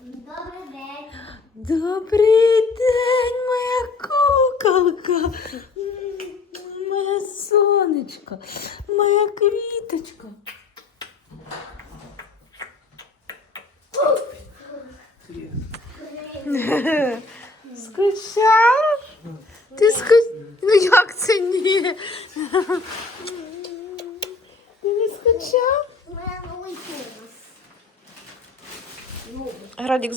Добрий день. Добрий день, моя куколка, моя сонечко, моя квіточка. Скучав? Ти скуч... Ну як це ні? Ти не скучав? У мене новий Томас. Ну,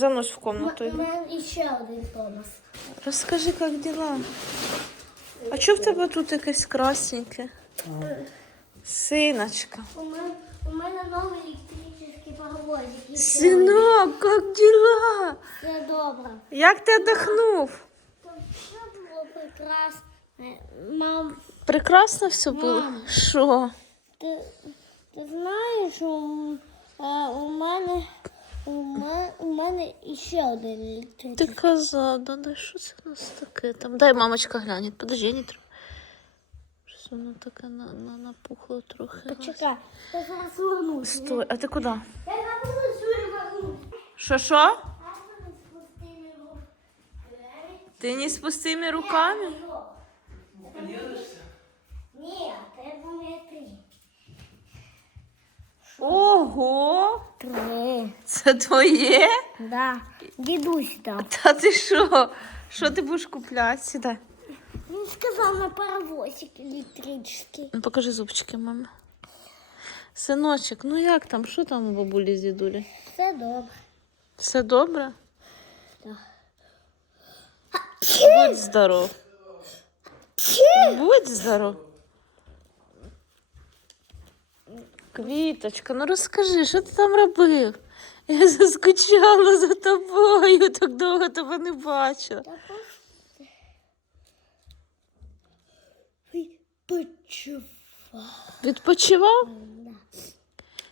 Занось в у мене ще один Томас. Розкажи, як діла? А чого в тебе тут якесь красненьке? Синочка. У мене, у мене новий електричний паровозик. Синок, як діла? Все добре. Як ти отдохнув? Все було прекрасно. Мам, Прекрасно все було? Мам. Що? ти, ти знаєш, у, е, у мене у мене, у мене іще один Ти електричний. казав, да, да, що це у нас таке? Там, дай мамочка глянет. Подожди, не треба. Щось воно таке на, на, напухло трохи. Почекай, я зараз вернусь. Стой, а ти куди? Я буду вернусь. Що, що? Ти не з пустими руками? Ні, треба не три. Ого! Три. Це твоє? Да. Дідусь там. Та ти що? Що ти будеш купляти? Сідай. Він сказав на паровозик електричний. Ну, покажи зубчики, мамі. Синочок, ну як там? Що там у бабулі з дідулі? Все добре. Все добре? Так. Будь здоров. Будь здоров. Квіточка, ну розкажи, що ти там робив? Я заскучала за тобою, так довго тебе не бачила. Відпочивав. Відпочивав? Да.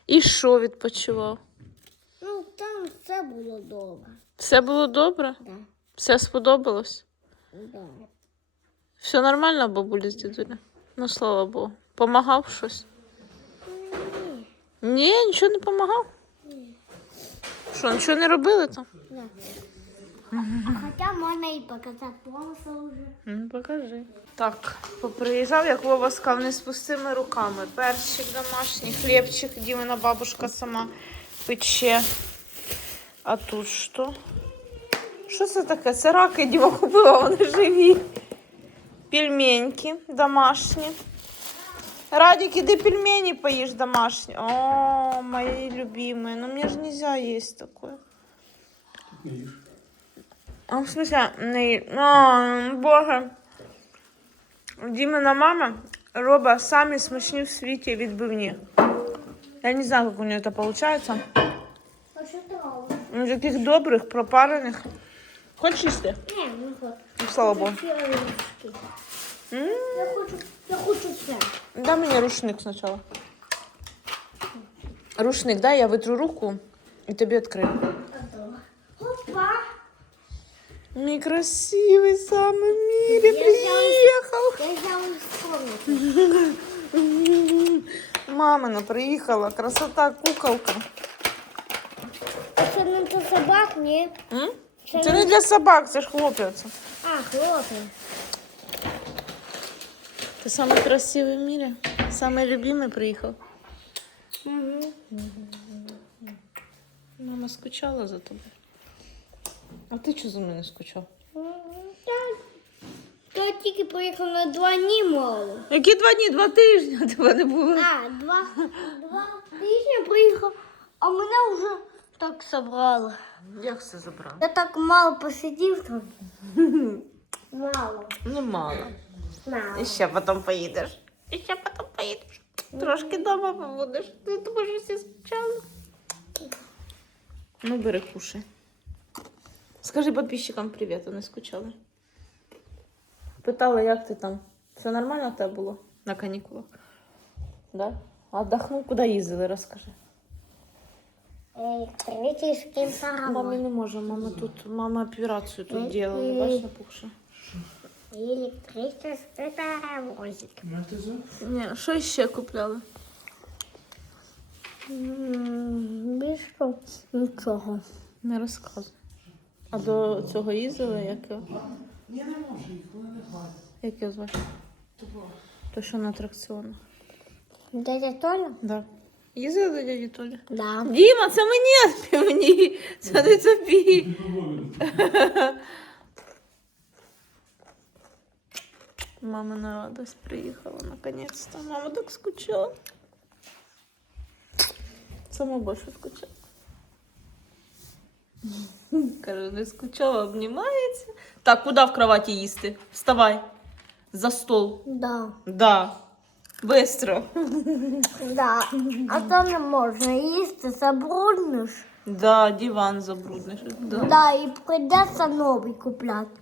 І що відпочивав? Ну, там все було добре. Все було добре? Да. Все сподобалось? Да. Все нормально, бабуля з дідуля? Ну, слава Богу. Помагав щось? Ні, нічого не помагав. Що, нічого не робили там? Хоча можна і показати полоса вже. Ну, покажи. Так, поприїжджав, як Вова сказав, не з пустими руками. Перчик домашній, хлібчик, Дімина бабушка сама пече. А тут що? Що це таке? Це раки Діма купила, вони живі. Пельменьки домашні. Радик, іди пельмені поїж домашні. О, мої любимые. Ну мне же нельзя есть такое. А в смысле, не... О, боже. Дімина мама робить самі смачні в світі відбивні. Я не знаю, як у нее це виходить. А що ти робиш? Ну, таких добрих, пропарених. Хочеш їсти? Ні, не хочу. Ну, слава Богу. Фіолетовський. М, Я хочу, я хочу все. Дай мені рушник спочатку. Рушник, дай, я витру руку і тобі відкрию. Готово. Опа. Мій красивий самий мірі Я приїхав. Я взяла з комнати. Мамина приїхала, красота, куколка. Це не для собак, ні. М? Це Це не для собак, це ж хлопець. А, хлопець. Ти самий красивий в мірі. Самий любимий приїхав. Угу. Мама скучала за тобою. А ти чого за мною не скучав? То тільки поїхав на два дні мало. Які два дні, два тижні тебе не було. А, два, два тижні приїхав, а мене вже так собрало. Як все забрав? Я так мало посидів там. Мало. Ну, мало. Мало. І ще потім поїдеш. І ще потім поїдеш. Трошки вдома побудеш. Ти думаєш, всі скучали. Ну, бери, кушай. Скажи підписчикам привіт, вони скучали. Питала, як ти там? Все нормально в тебе було на канікулах? Да? А Отдохнув, куди їздили, розкажи. Електричний Мамі паровоз. не може, мама тут, мама операцію тут делала, бачиш, напухша. Електричний паровозик. Ні, що ще купляли? Більше нічого. Не розказуй. А до цього їздили, як його? Я не можу їх, вони не хватить. Як його звати? То що на атракціонах? Дядя Толя? Да. Їздили до дяді Толі? Да. Діма, це мені відпівні. Це не тобі. Мамина радость приїхала наконец-то. Мама так скучала. Сама більше скучала. Каже, не скучала, обнімається. Так, куди в кроваті їсти? Вставай. За стол. Да. Да. Быстро. Да. А то не можна їсти, забрудниш. Да, диван забрудниш. Да. Да, і прийдеться новий купляти.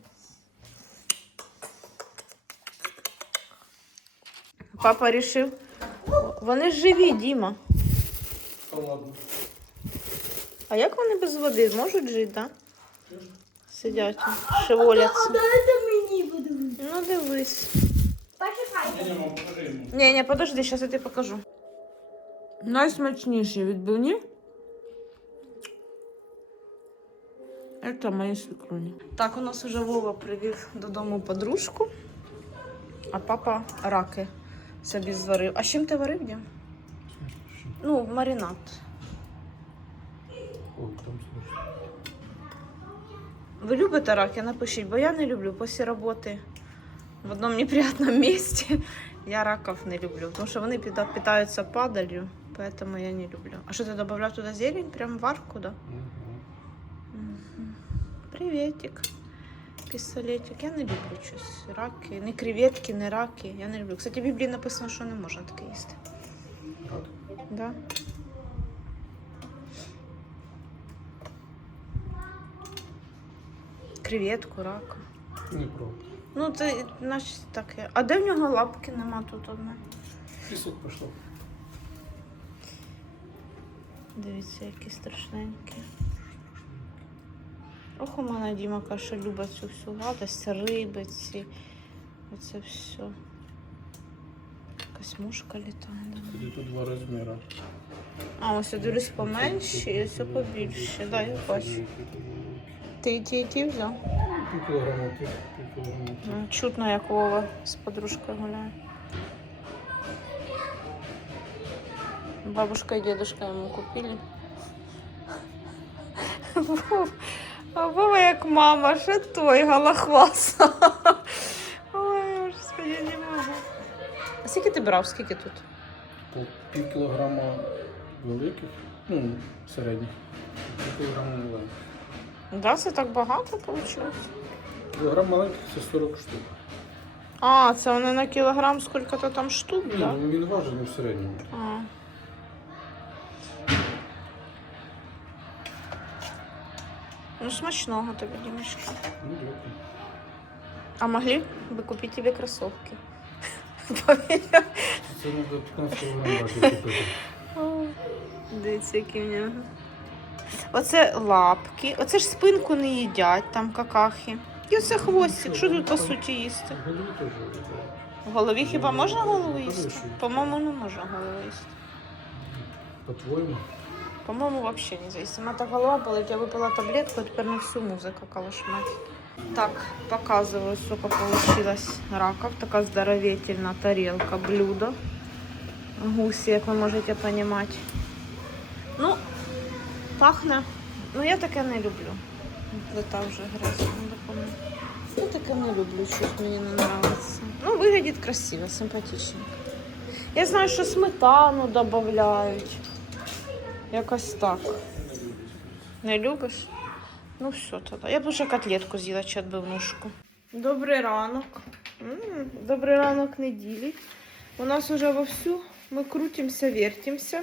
Папа рішив. Вони живі, Діма. А як вони без води можуть жити, да? Сидять, шеволяться. Дайте мені буде. Ну дивись. Ні, ні, подожди, зараз я тобі покажу. Найсмачніші відбивні. Це мої свекруні. Так, у нас уже Вова привів додому подружку, а папа раки собі зварив. А з чим ти варив, Дім? Ну, маринад. Ой, там слушай. Ви любите раки? Напишіть, бо я не люблю після роботи в одному неприятному місці. Я раків не люблю, тому що вони пита- питаються падалью, поэтому я не люблю. А що ти додавав туди зелень? Прям варку, да? Мгм. Приветик. Пістолетик. Я не люблю щось. Раки, не креветки, не раки. Я не люблю. Кстати, в Біблії написано, що не можна таке їсти. Да? Креветку, рака. Не пробував. Ну, це наче таке. А де в нього лапки нема тут одне? Пісок пішло. Дивіться, які страшненькі. Ох, мене Діма каже, любить цю всю гадость, риби ці. Оце все. Якась мушка літає. Тоді тут два розміри. А, ось я дивлюсь поменше і ось побільше. Да, я бачу. Ти і ті, ті взяв? Пів пів. Ну, Чутно, як Вова з подружкою гуляє. Бабушка и дедушка ему купили. А Вова як мама, що той голохваса. Ой, господи, я не можу. А скільки ти брав? Скільки тут? По пів кілограма великих, ну, середніх. Пів кілограма маленьких. Да, це так багато вийшло. Кілограм маленьких це 40 штук. А, це вони на кілограм скільки-то там штук, Ні, да? ну він важений в середньому. А. Ну, смачного тобі, Дімочка. Ну, дякую. А могли бы купить тебе кроссовки? Це не до 15 кілограм купити. Дивіться, які в нього. Оце лапки, оце ж спинку не їдять, там какахи. І оце хвостик. Що тут по суті їсти? В голові теж. В голові хіба можна голову їсти? По-моєму, не можна голову їсти. По-твоєму? По-моєму, взагалі не зависит. Сама голова болить, я випила таблетку, а тепер на всю музика калашмать. Так, показываю, сколько получилось раков. Такая здоровительная тарелка, блюдо. Гуси, як ви можете понимать. Ну, пахне. Ну, я таке не люблю. Плита вже надо. Я таке не люблю, щось мені не нравится. Ну, виглядить красиво, симпатично. Я знаю, що сметану додають. Якось так. Не любиш? Ну все тоді. Я б вже котлетку з'їла чи відбивнушку. Добрий ранок. М, Добрий ранок неділі. У нас уже вовсю. Ми крутимося, вертимося.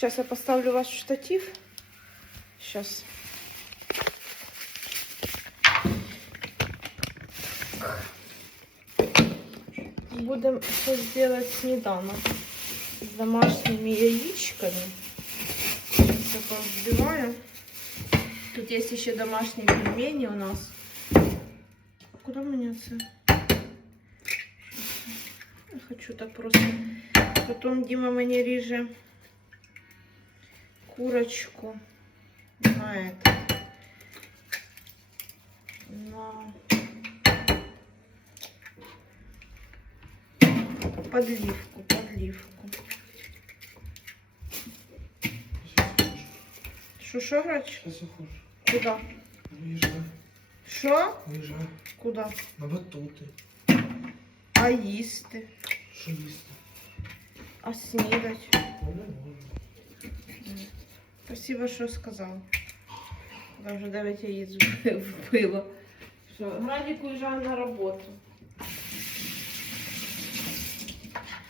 Зараз я поставлю вас в штатив. Сейчас. Будем сейчас делать сніданок с домашними яичками. Сейчас я повзбиваю. Тут есть еще домашние пельмени у нас. Куда мне это? Я хочу так просто. Потом Дима мне реже курочку на это. Ага. Подливку, подливку. Що, що, грач? Сейчас ухожу. Куда? Виезжай, Що? виїжджай. Куда? На батути. А їсти? Що їсти? А снідать? Ну, не можу. Спасибо, що сказав. Я вже 9 яєць вбила. Що, Градик уїжджає на роботу.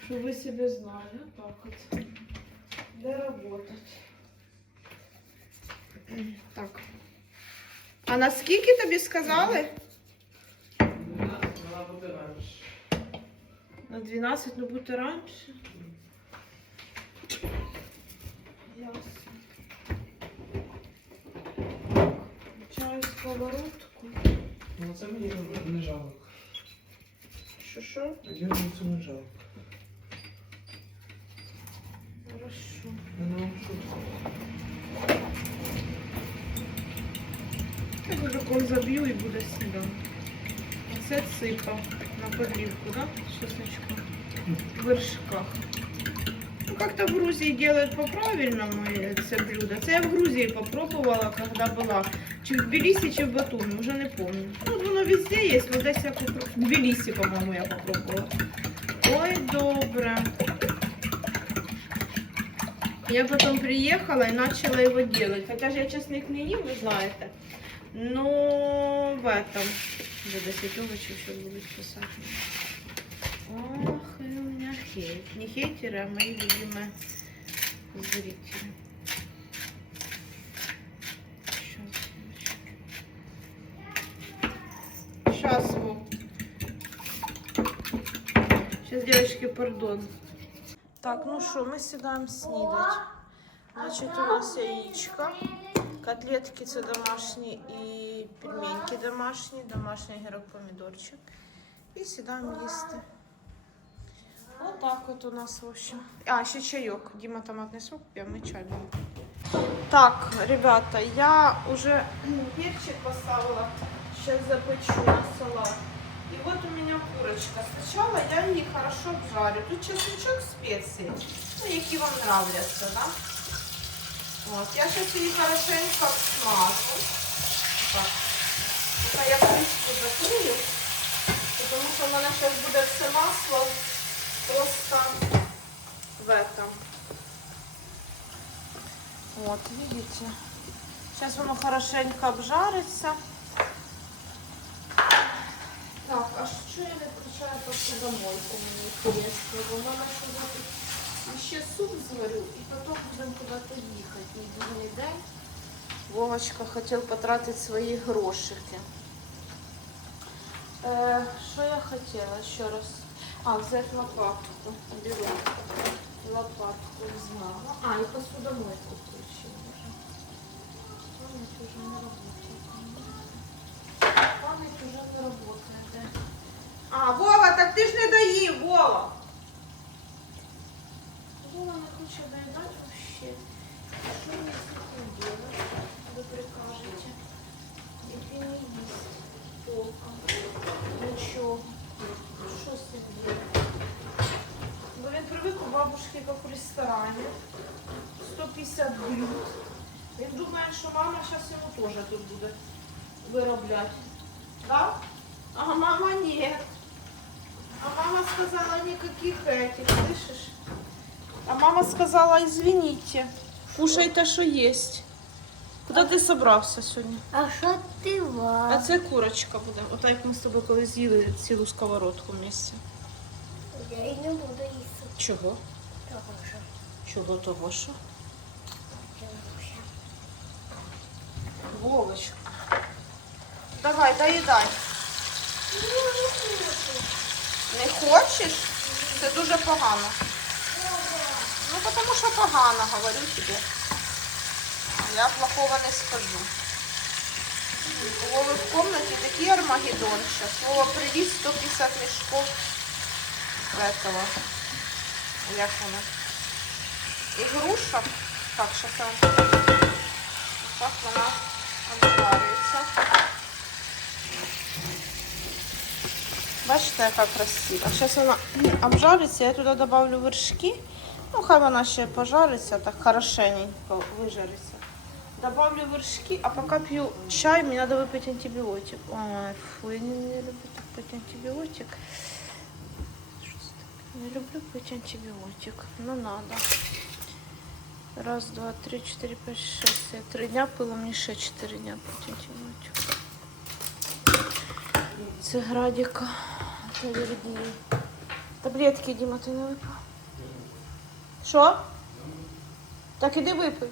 Щоб ви себе знали, так от. Де работать? Так. А наскільки тобі сказали? Вона буде раніше. На 12, ну бути раніше. Ясно. Включаю сковородку. Ну, це мені не- жалко. Що що? Я не жалко. Хорошо. Я не вам що. Я вже кол заб'ю і буде сніданок. А Це ципа на подливку, да? С чесночком. В вершках. Ну, как-то в Грузии делают по-правильному это блюдо. Це я в Грузии попробовала, когда была. Чи в Тбилиси, чи в Батумі, уже не помню. Ну, вот воно везде є, в Одесі я попробувала. В Тбилисі, по-моему, я попробовала. Ой, добре. Я потом приехала и начала его делать. Хотя же я чесник не ем, вы знаете. Но в этом... Да, до овощи еще будут писать. Ох, и у меня хейт. Не хейтеры, а мои любимые зрители. Сейчас, Вов. Сейчас, девочки, пардон. Так, ну что, мы сідаємо снідати. Значить, у нас яєчко, Котлетки це домашні і пельменьки домашні, домашній гірок помідорчик. І сідаємо їсти. Вот так вот у нас, в общем. А, ще чайок. Дима томатный сок пьем и чай. Так, ребята, я уже перчик поставила. Сейчас запечу на салат. И вот у меня курочка. Сначала я ее хорошо обжарю. Тут чесночок, специи. Ну, які вам нравляться, да? Вот. Я сейчас ее хорошенько обсмажу. Так. Я крышку закрою. Потому что у меня сейчас будет все масло просто в этом. Вот, видите? Сейчас оно хорошенько обжарится. Так, а що я не включаю посудомойку мені інтересно, мама що робить ще суп зварю і потім будемо куди-то їхати. Недільний день. Вовочка хотів потратити свої грошики. Е, що я хотіла ще раз? А, взяти лопатку. Беру. Лопатку взяла. А, і посудомойку включила. Пам'ять уже не работает. Пам'ять уже не да. А, Вова, так ти ж не доїв, Вова. Доїдати вообще. Що мені з цим делать? Ви прикажете. Який не їсть толком. Нічого. Що з цим делать? Бо він привик у бабушки, як в ресторані. 150 блюд. Він думає, що мама зараз йому теж тут буде виробляти. Да? А мама нет. А мама сказала никаких этих, слышишь? А мама сказала, извините, кушайте, що есть. Куди ти собрався сьогодні? А що ти А це курочка буде. Ота як ми з тобою коли з'їли цілу сковородку в місці. Я і не буду їсти. Чого? Того що. Чого того що? Вовочка. Давай, доїдай. Не хочеш? Це дуже погано. Тому що погано, говорю тобі. Я плохого не скажу. У Вови в комнаті такий армагеддон сейчас. Вова привіз 150 мешков этого. Як воно? Ігрушок. Так, я вам. Так вона обжарюється. Бачите, яка красива. Зараз вона обжариться, я туди додавлю вершки. Ну, хай вона ще пожариться, так хорошенько вижариться. Добавлю вершки, а пока пью чай, мне надо выпить антибиотик. Ой, фу, я не, не люблю так пить антибиотик. Что это такое? Не люблю пить антибиотик. Ну надо. Раз, два, три, четыре, пять, шесть. Я три дня пила, мне ще четыре дня пить антибиотик. Це градіка. Це алергії. Таблетки, Діма, ти не випив? Що? Так іди випий.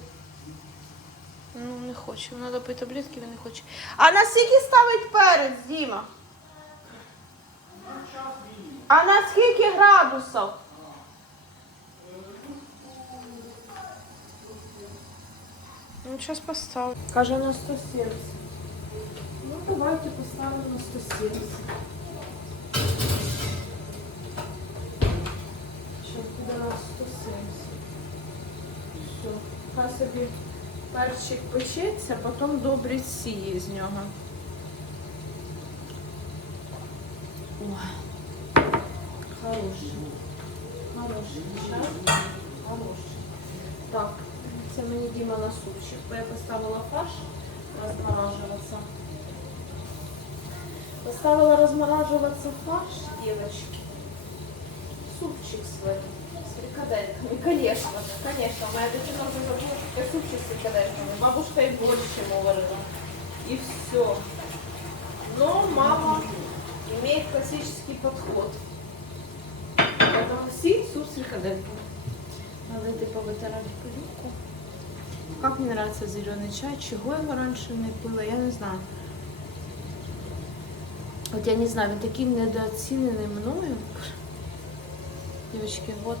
Ну, не хоче. Треба пити таблетки, він не хоче. А на скільки ставить перець, Діма? А на скільки градусів? Ну, зараз поставлю. Каже на 170. Ну, давайте поставимо на 170. Сейчас куда 170 сенсі. Все. Хай собі перчик печеться, потім добрі сії з нього. О, хороший. Хороший. Хороший. Так, це мені Діма на супчик. Бо я поставила фарш розморажуватися. Поставила розморажуватися фарш, дівочки. Супчик свой с фрикадельками. Конечно, конечно. Моя дитина уже забыла, что я супчик с фрикадельками. Бабушка и борщ ему варила. И все. Но мама имеет классический подход. Поэтому си суп с фрикадельками. Надо это повытирать пылюку. Как мне нравится зеленый чай, чего его раньше не пила, я не знаю. От я не знаю, він такий недооцінений мною. Девочки, вот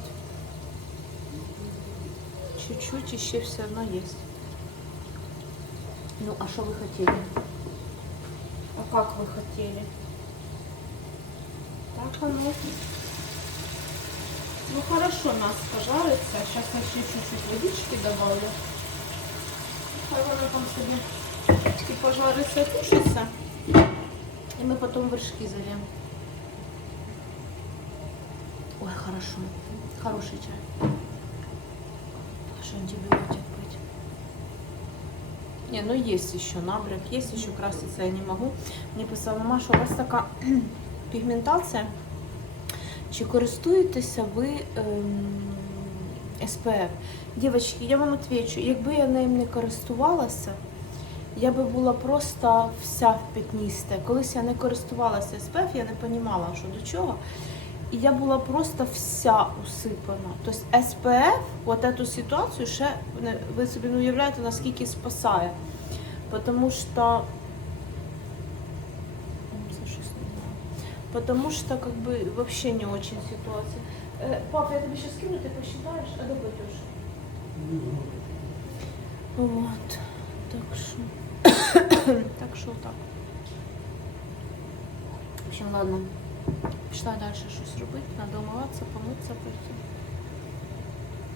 чуть-чуть еще все равно есть. Ну, а что вы хотели? А как вы хотели? Так оно. Ну хорошо, нас пожарится. Сейчас я еще чуть-чуть водички добавлю. Вона там собі і пожариться, тушиться. И мы потом вершки зальем. Ой, хорошо. Хороший чай. Не, ну есть еще набряк, есть еще краситься я не могу. Мне писала мама, що у вас така пігментація. Чи користуєтеся ви ем, СПФ? Дівчатки, я вам відповідаю, якби я ним не користувалася, я би була просто вся в пятністе. Колись я не користувалася СПФ, я не розуміла, що до чого. І я була просто вся усипана. Тобто СПФ, от цю ситуацію ще не- ви собі не уявляєте, наскільки спасає. Тому що це щось не знаю. Потому что как бы вообще не очень ситуация. Э, пап, я тебе сейчас скину, ты посчитаешь, а допадешь. Вот. Так что. так что так. В общем, ладно. Пішла далі щось робити, надо умиватися, помитися потім.